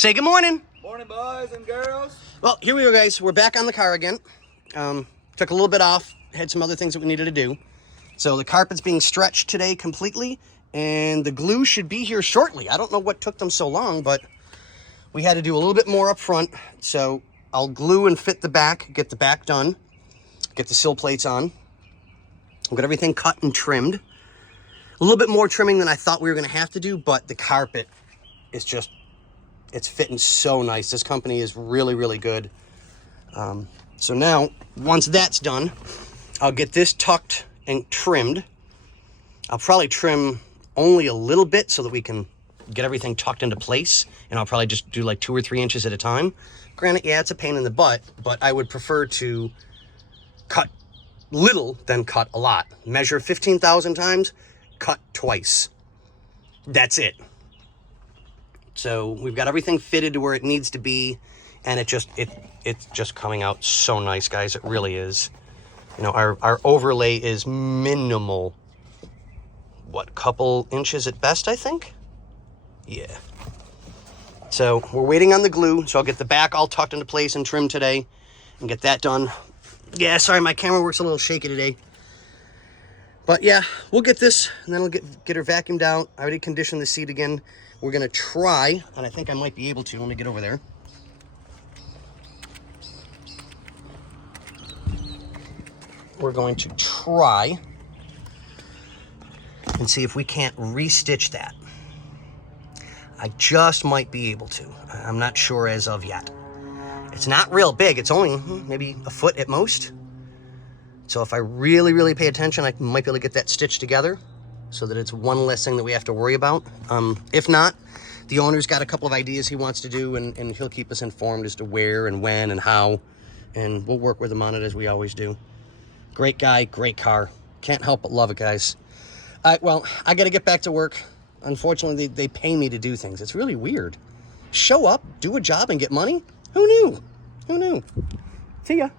Say good morning. Morning, boys and girls. Well, here we go, guys. We're back on the car again. Took a little bit off. Had some other things that we needed to do. So the carpet's being stretched today completely, and the glue should be here shortly. I don't know what took them so long, but we had to do a little bit more up front. So I'll glue and fit the back, get the back done, get the sill plates on. We'll get everything cut and trimmed. A little bit more trimming than I thought we were going to have to do, but the carpet is just, it's fitting so nice. This company is really, really good. So now, once that's done, I'll get this tucked and trimmed. I'll probably trim only a little bit so that we can get everything tucked into place, and I'll probably just do like 2 or 3 inches at a time. Granted, yeah, it's a pain in the butt, but I would prefer to cut little than cut a lot. Measure 15,000 times, cut twice. That's it. So we've got everything fitted to where it needs to be, and it's just coming out so nice, guys. It really is. You know, our overlay is minimal. What, couple inches at best, I think? Yeah. So we're waiting on the glue, so I'll get the back all tucked into place and trimmed today and get that done. Yeah, sorry, my camera works a little shaky today. But yeah, we'll get this, and then we'll get her vacuumed out. I already conditioned the seat again. We're going to try, and I think I might be able to. Let me get over there. We're going to try and see if we can't restitch that. I just might be able to. I'm not sure as of yet. It's not real big. It's only maybe a foot at most. So if I really, really pay attention, I might be able to get that stitched together so that it's one less thing that we have to worry about. If not, the owner's got a couple of ideas he wants to do, and he'll keep us informed as to where and when and how, and we'll work with him on it as we always do. Great guy, great car. Can't help but love it, guys. Well, I got to get back to work. Unfortunately, they pay me to do things. It's really weird. Show up, do a job, and get money? Who knew? Who knew? See ya.